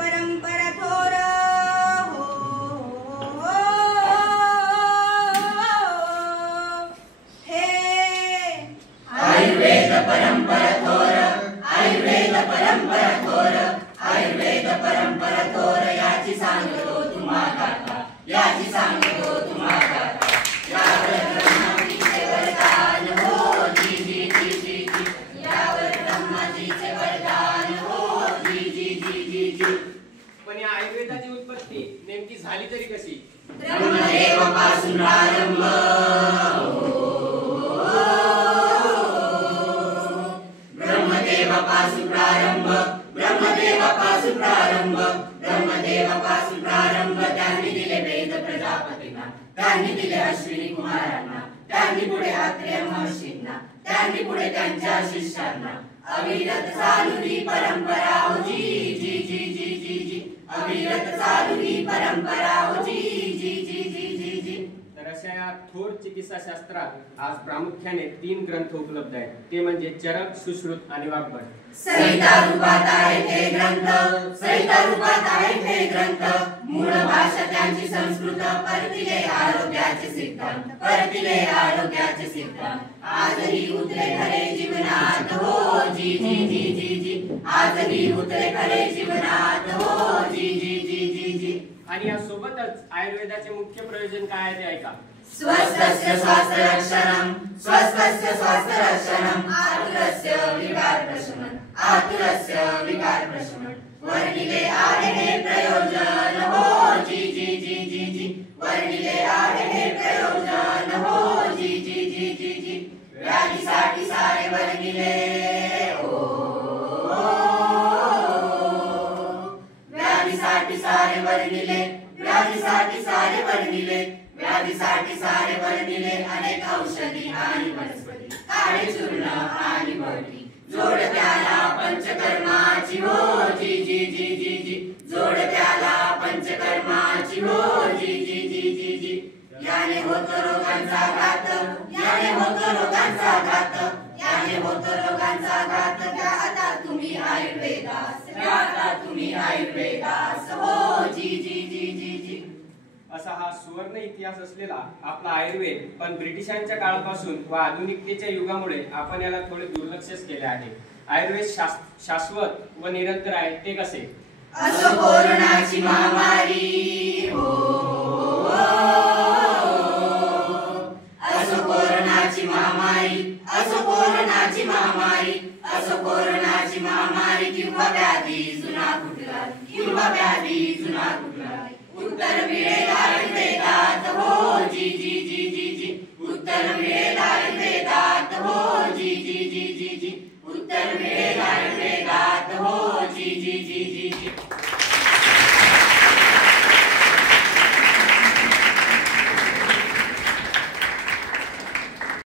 परंपरा थोर हो, हे आयुर्वेद परंपरा थोर, आयुर्वेद परंपरा थोर, आयुर्वेद परंपरा थोर, याची सांगतो तुम्हा गाथा, याची सांगतो तुम्हा गाथा. यावर ब्रह्माजीचे वरदान हो जी जी जी जी जी, यावर ब्रह्माजीचे वरदान हो जी जी जी जी जी. पण या आयुर्वेदाची उत्पत्ती नेमकी झाली तरी कशी? ब्रह्मदेव पासून प्रारंभ ब्रह्मदेवापासून प्रारंभ, ब्रह्मदेवापासून प्रारंभ, ब्रह्मदेवापासून प्रारंभ. त्यांनी दिले वेद प्रजापतींना, त्यांनी दिले अश्विनी कुमारांना, त्यांनी पुढे अत्रेय महर्षींना, त्यांनी पुढे त्यांच्या शिष्यांना. अविरत चालू ही परंपरा हो जी जी जी जी जी जी, अविरत चालू ही परंपरा हो जी जी जी जी जी जी. तर अशा या थोर चिकित्सा शास्त्रात आज प्रामुख्याने 3 ग्रंथ उपलब्ध आहेत. ते म्हणजे चरक, सुश्रुत आणि वाग्भट. संहिता रूपात आहेत हे ग्रंथ, संहिता रूपात आहेत हे ग्रंथ. मूळ भाषा त्यांची संस्कृत, परतिले आरोग्याचे सिद्धांत, परतिले आरोग्याचे सिद्धांत. आजही उतरे खरे जीवनात हो जी जी जी जी जी, आजही उतरे खरे जीवनात हो जी जी जी जी जी. आणि या सोबतच आयुर्वेदाचे मुख्य प्रयोजन काय आहे ते ऐका. स्वस्थस्य स्वास्थ्य रक्षणम, स्वस्थस्य स्वास्थ्य रक्षणम, आतुरस्य विकार प्रशमन, आतुरस्य विकार प्रशमन. वर्णिले आहे हे प्रयोजन हो जी जी जी जी जी, वर्णिले आहे हे प्रयोजन हो जी जी जी जी जी. व्याधीसाठी सारे वर्णिले ओ, व्याधीसाठी सारे वर्णिले, व्याधीसाठी सारे वर्णिले, व्याधीसाठी सारे वर्णिले. अनेक औषधी आणि वनस्पती, काळे चूर्ण आणि बहटी. जोड त्याला पंचकर्माची हो जी जी जी जी जी, जोड त्याला पंचकर्माची हो जी जी जी जी जी. याने होतो रोगांचा घात, याने होतो रोगांचा घात, याने होतो रोगांचा घात. त्या आता तुम्ही आयुर्वेदास, त्या आता तुम्ही आयुर्वेदास हो जी जी जी जी जी. असा हा सुवर्ण इतिहास असलेला आपला आयुर्वेद पण ब्रिटिशांच्या काळापासून व आधुनिकतेच्या युगामुळे आपण याला थोडे दुर्लक्षच केले आहे. आयुर्वेद शाश्वत व निरंतर आहे ते कसे? असो कोरोनाची महामारी हो, असो कोरोनाची महामारी, असो कोरोनाची महामारी, असो कोरोनाची महामारी. किंवा व्याधी जुना कुठला, किंवा व्याधी जुना कुठला. उत्तर मिळेल आयुर्वेदात हो जी जी जी जी जी, उत्तर मिळेल आयुर्वेदात हो जी जी जी जी जी, उत्तर मिळेल आयुर्वेदात हो जी जी जी जी जी.